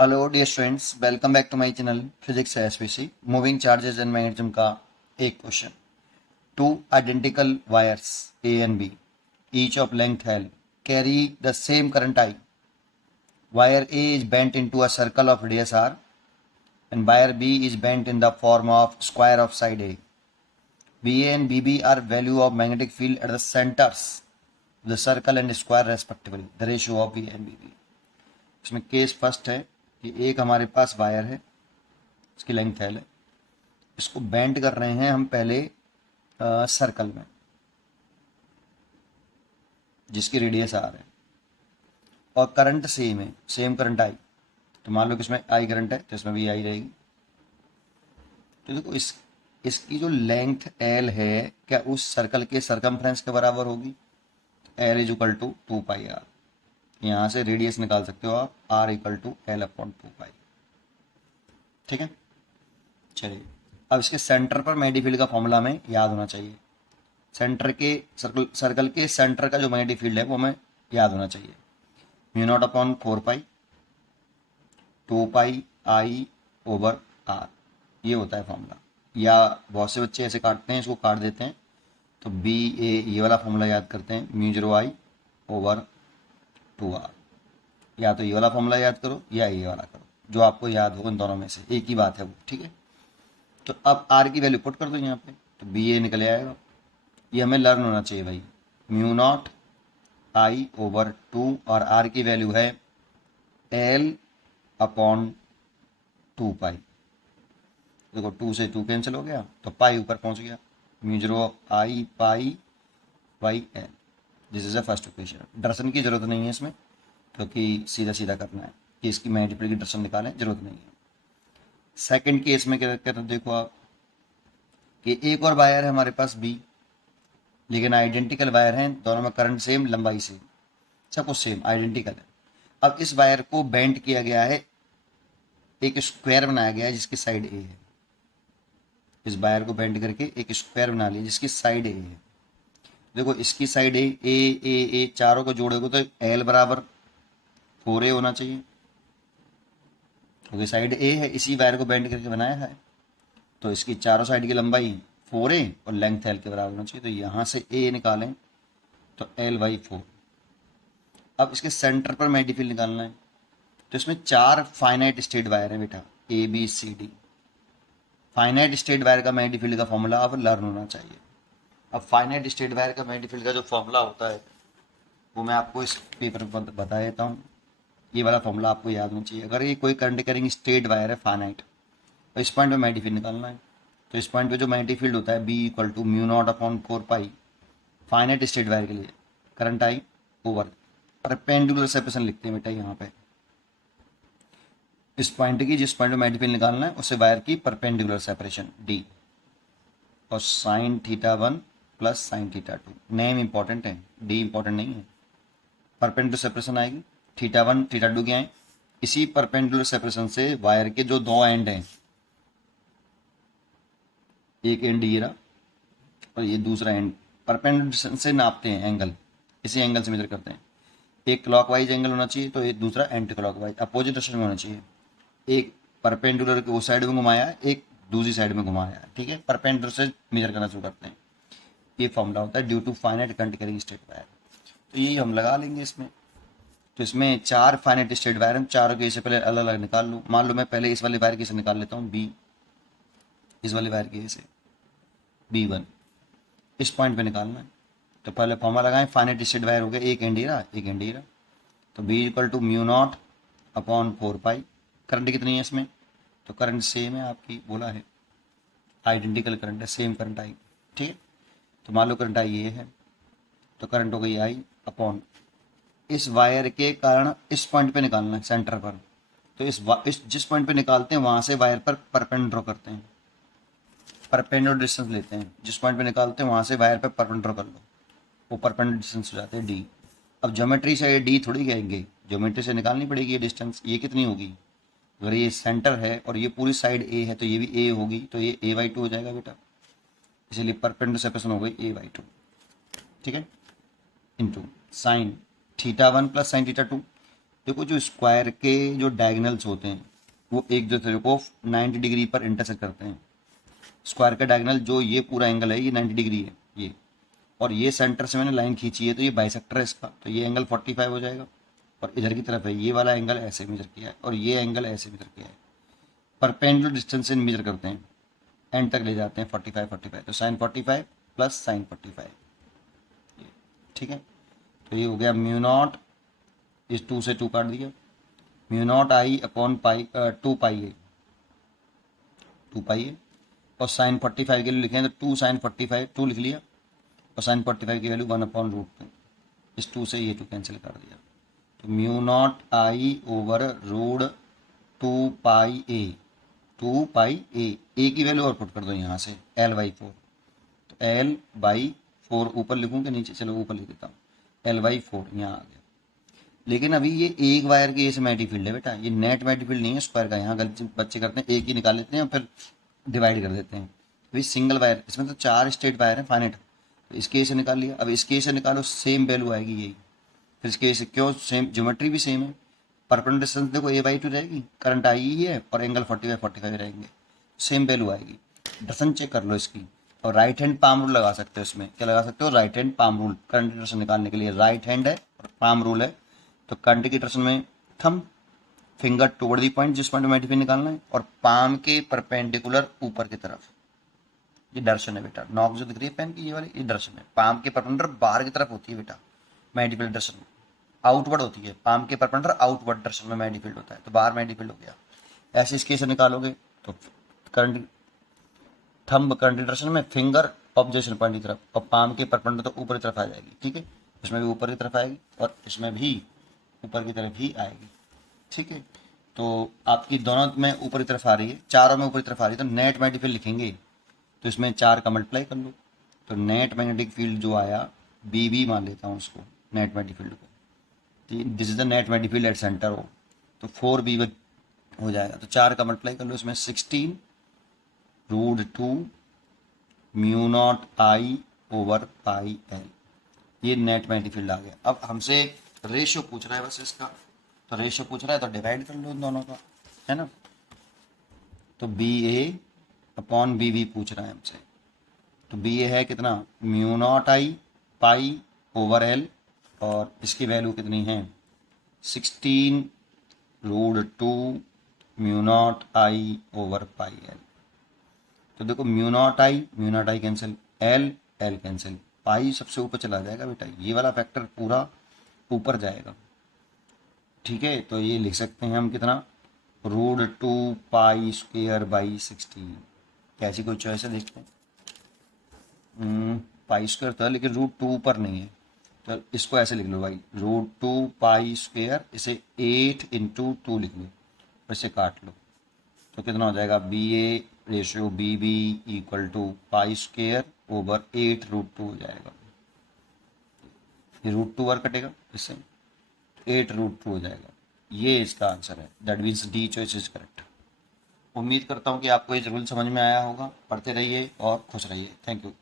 Hello dear students, welcome back to my channel physics SPC. Moving charges and magnetism का एक question. Two identical wires A and B, each of length L, carry the same current I. Wire A is bent into a circle of radius r and wire B is bent in the form of square of side A. BA and BB are value of magnetic field at the centers of the circle and square respectively. The ratio of BA and BB. इसमें case first है कि एक हमारे पास wire है, इसकी length L है, इसको bend कर रहे हैं हम पहले सर्कल में जिसकी रेडियस आर है और करंट सेम है, सेम करंट आई. तो मान लो कि इसमें आई करंट है तो इसमें भी आई रहेगी. तो देखो इसकी जो लेंथ एल है क्या उस सर्कल के सरकमफ्रेंस के बराबर होगी. L is equal to 2 pi R. यहाँ से रेडियस निकाल सकते हो आप, R equal to L upon 2 pi. ठीक है, चलिए अब इसके सेंटर पर मैग्नेटिक फील्ड का फॉर्मूला हमें याद होना चाहिए. सेंटर के सर्कल के सेंटर का जो मैग्नेटिक फील्ड है वो हमें याद होना चाहिए. Mu naught upon 4 pi 2 pi I over R, ये होता है फॉर्मूला. या बहुत से बच्चे ऐसे काटते हैं, इसको काट देते हैं. तो बी ए ये वाला फॉर्मूला याद करते हैं, म्यू 0 आई ओवर 2 आर. या तो ये वाला फॉर्मूला याद करो या ये वाला करो, जो आपको याद हो. इन दोनों में से एक ही बात है वो. ठीक है, तो अब आर की वैल्यू पुट कर दो यहाँ पे, तो बी ए निकल आएगा. ये हमें लर्न होना चाहिए भाई. म्यू नॉट आई ओवर 2 और आर की वैल्यू है एल अपॉन 2 पाई. देखो 2 से 2 कैंसिल हो गया तो पाई ऊपर पहुंच गया. Mu 0 I pi by L. This is a first equation. दर्शन की जरूरत नहीं है इसमें, क्योंकि सीधा सीधा करना है कि इसकी मल्टीपल की दर्शन निकालें, जरूरत नहीं है. सेकंड केस में क्या कहते हैं, देखो आप कि एक और वायर है हमारे पास बी, लेकिन आइडेंटिकल वायर हैं, दोनों में करंट सेम, लंबाई सेम, सब कुछ सेम आइडेंटिकल है. अब इस वायर को बेंड किया गया है, एक स्क्वायर बनाया गया है जिसकी साइड ए है. इस वायर को बेंड करके एक स्क्वायर बना लिया जिसकी साइड ए है. देखो इसकी साइड ए ए ए ए चारों को जोड़ोगे तो एल बराबर 4a होना चाहिए, क्योंकि साइड ए है, इसी वायर को बेंड करके बनाया है. तो इसकी चारों साइड की लंबाई 4a और लेंथ एल के बराबर होना चाहिए. तो यहाँ से ए निकालें तो एल बाई 4. अब इसके सेंटर पर मैग्नेटिक फील्ड निकालना है. तो इसमें 4 फाइनाइट स्टेट वायर है बेटा, A B C D. Finite straight wire का मैग्नेटिक फील्ड का फॉर्मूला अब लर्न होना चाहिए. अब फाइनाइट स्टेट वायर का मैग्नेटिक फील्ड का जो फॉर्मूला होता है वो मैं आपको इस पेपर में बता देता हूँ. ये वाला फॉर्मूला आपको याद होना चाहिए. अगर ये कोई करंट कैरिंग स्टेट वायर है फाइनाइट, तो इस पॉइंट पे मैग्नेटिक फील्ड निकालना है. तो इस पॉइंट पे जो मैग्नेटिक फील्ड होता है B equal to mu naught upon 4 pi finite straight wire के लिए current I over perpendicular separation लिखते हैं बेटा यहाँ पे. इस पॉइंट की, जिस पॉइंट पे मैग्नेटिक फील्ड निकालना है उससे वायर की परपेंडिकुलर सेपरेशन डी, और sine theta 1 plus sine theta 2. Name important है, डी इंपॉर्टेंट नहीं है. परपेंडिकुलर सेपरेशन आएगी, थीटा 1 थीटा 2 क्या है, इसी परपेंडिकुलर सेपरेशन से वायर के जो दो एंड हैं, एक एंड ये रहा और ये दूसरा एंड, परपेंडिकुलर से नापते हैं एंगल, इसी एंगल से मेजर करते हैं. एक क्लॉकवाइज एंगल होना चाहिए तो एक दूसरा एंटी क्लॉकवाइज, अपोजिट डायरेक्शन में होना चाहिए. एक परपेंडिकुलर के वो साइड में घुमाया, एक दूसरी साइड में घुमाया. ठीक है, परपेंडिकुलर से मेजर करना शुरू करते हैं. ये फॉर्मूला होता है due to finite current carrying straight wire. तो यही हम लगा लेंगे इसमें. तो इसमें 4 फाइनाइट स्टेट वायर हैं, चारों के से पहले अलग अलग निकाल लूँ. मान लो मैं पहले इस वाले वायर की से निकाल लेता हूँ बी, इस वाले वायर की से B1 इस पॉइंट पे निकालना है. तो पहले फॉर्मूला लगाएं, फाइनाइट स्टेट वायर हो गया, एक एंड रहा एक एंड रहा. तो B equal to mu naught upon 4 pi. Current कितनी है इसमें, तो करंट सेम है, आपकी बोला है आइडेंटिकल करंट है, सेम करंट आई. ठीक है, तो मान लो करंट आई ये है, तो करंट हो गई आई अपॉन इस वायर के कारण इस पॉइंट पे निकालना है सेंटर पर. तो इस जिस पॉइंट पे निकालते हैं वहां से वायर पर परपेंडिकुलर ड्रॉ करते हैं, परपेंडिकुलर डिस्टेंस लेते हैं. जिस पॉइंट पे निकालते हैं वहां से वायर पर परपेंडिकुलर कर लो, वो परपेंडिकुलर डिस्टेंस हो जाते हैं डी. अब ज्योमेट्री से ये डी थोड़ी कहेंगे, ज्योमेट्री से निकालनी पड़ेगी ये डिस्टेंस. ये कितनी होगी, अगर ये सेंटर है और ये पूरी साइड ए है तो ये भी ए होगी, तो ये a बाई 2 हो जाएगा बेटा. इसीलिए परपेंडिकुलर सेपरेशन हो गई a बाई 2. ठीक है, into sine theta 1 plus sine theta 2. देखो जो स्क्वायर के जो डायगोनल्स होते हैं वो एक दूसरे को 90 डिग्री पर इंटरसेक्ट करते हैं। स्क्वायर का डायगोनल जो ये पूरा एंगल है ये 90 डिग्री है ये, और ये सेंटर से मैंने लाइन खींची है तो ये बाइसेक्टर है इसका, तो ये एंगल 45 हो जाएगा। और इधर की तरफ है ये वाला एंगल ऐसे मेजर किया है और ये एंगल ऐसे मेजर किया है। परपेंडिकुलर डिस्टेंस से मेजर करते हैं, एंड तक ले जाते हैं 45 तो साइन 45 प्लस साइन 45, ठीक है। तो ये हो गया म्यू नॉट, इस 2 से 2 काट दिया, mu naught I upon pi 2 pi A, 2 pi ए, और साइन 45 के लिए लिखें तो 2 साइन 45 2 लिख लिया, और साइन 45 की वैल्यू 1/√2, इस 2 से ये 2 कैंसिल कर दिया। तो mu naught I over root 2 pi A, 2 pi A की वैल्यू और पुट कर दो यहाँ से L/4, तो L/4 ऊपर लिखूँ कि नीचे, चलो ऊपर लिख देता हूँ, L/4 यहाँ आ गया। लेकिन अभी ये एक वायर की एसिमेट्रिक फील्ड है बेटा, ये नेट मैग्नेटिक फील्ड नहीं है स्क्वायर का। यहाँ गलती बच्चे करते हैं एक ही निकाल लेते हैं और फिर डिवाइड कर देते हैं। अभी सिंगल वायर, इसमें तो 4 स्ट्रेट वायर है फाइनेट, तो इसके से निकाल लिया। अब इसके से निकालो, सेम वैल्यू आएगी यही, फिर इसके से क्यों सेम, ज्योमेट्री भी सेम है। परपेंडिकुलर डिस्टेंस देखो A/2 रहेगी, करंट आई ही है और एंगल 45 रहेंगे, सेम वैल्यू आएगी। डिस्टेंस चेक कर लो इसकी, और राइट हैंड पाम रूल लगा सकते हो इसमें। क्या लगा सकते हो? Right hand palm rule, current की डिस्टेंस निकालने के लिए राइट हैंड है और पाम रूल है। तो करंट की डिस्टेंस में thumb finger toward the point जिस पॉइंट में मैग्नेटिक फील्ड निकालना है, और पाम के परपेंडिकुलर ऊपर की तरफ, ये दर्शन है बेटा। नॉक जो दिख रही है पेन की ये वाली, ये दर्शन है। पाम के परपेंडिकुलर बाहर की तरफ होती है बेटा मैग्नेटिक फील्ड, दर्शन आउटवर्ड होती है। पाम के परपेंडिकुलर आउटवर्ड दर्शन में मैग्नेटिक फील्ड होता है, तो बाहर मैग्नेटिक फील्ड हो गया। ऐसे इसके से निकालोगे तो करंट थंब करंट डायरेक्शन में, फिंगर ऑब्जर्वेशन पॉइंट की तरफ, और पाम के परपेंडिकुलर तो ऊपर की तरफ आ जाएगी, ठीक है। इसमें भी ऊपर की तरफ आएगी और इसमें भी ऊपर की तरफ ही आएगी, ठीक है। तो आपकी दोनों में ऊपर की तरफ आ रही है, चारों में ऊपर की तरफ आ रही है, तो नेट मैग्नेटिक फील्ड लिखेंगे तो इसमें 4 का मल्टीप्लाई कर लो, तो नेट मैग्नेटिक फील्ड जो आया BB मान लेता हूँ उसको, नेट मैग्नेटिक फील्ड को, this is the net magnetic field at centre हो, तो 4B हो जाएगा। तो 4 का मल्टीप्लाई कर लो, इसमें 16 √2 mu naught I over pi L, ये नेट मैग्नेटिक फील्ड आ गया। अब हमसे रेशियो पूछ रहा है बस इसका, तो रेशियो पूछ रहा है तो डिवाइड कर लो इन दोनों का, है ना। तो BA/BB पूछ रहा है हमसे, तो BA है कितना, म्यू नॉट आई पाई ओवर एल, और इसकी वैल्यू कितनी है 16 √2 mu naught I over pi L. तो देखो mu naught I cancel, L cancel, पाई सबसे ऊपर चला जाएगा बेटा, ये वाला फैक्टर पूरा ऊपर जाएगा, ठीक है। तो ये लिख सकते हैं हम कितना, √2 पाई स्क्वायर बाई 16। कैसी कोई चॉइस है देखते हैं, पाई स्क्वायर था लेकिन √2 ऊपर नहीं है, तो इसको ऐसे लिख लो भाई, √2 पाई स्क्वायर, इसे 8 × 2 लिख लो, इसे काट लो, तो कितना हो जाएगा, BA/BB = पाई स्क्वायर ओवर 8 √2 हो जाएगा। ये √2 बार कटेगा इससे, 8 √2 हो जाएगा। ये इसका आंसर है, that means D choice is correct. उम्मीद करता हूँ कि आपको ये जरूर समझ में आया होगा। पढ़ते रहिए और खुश रहिए। Thank you.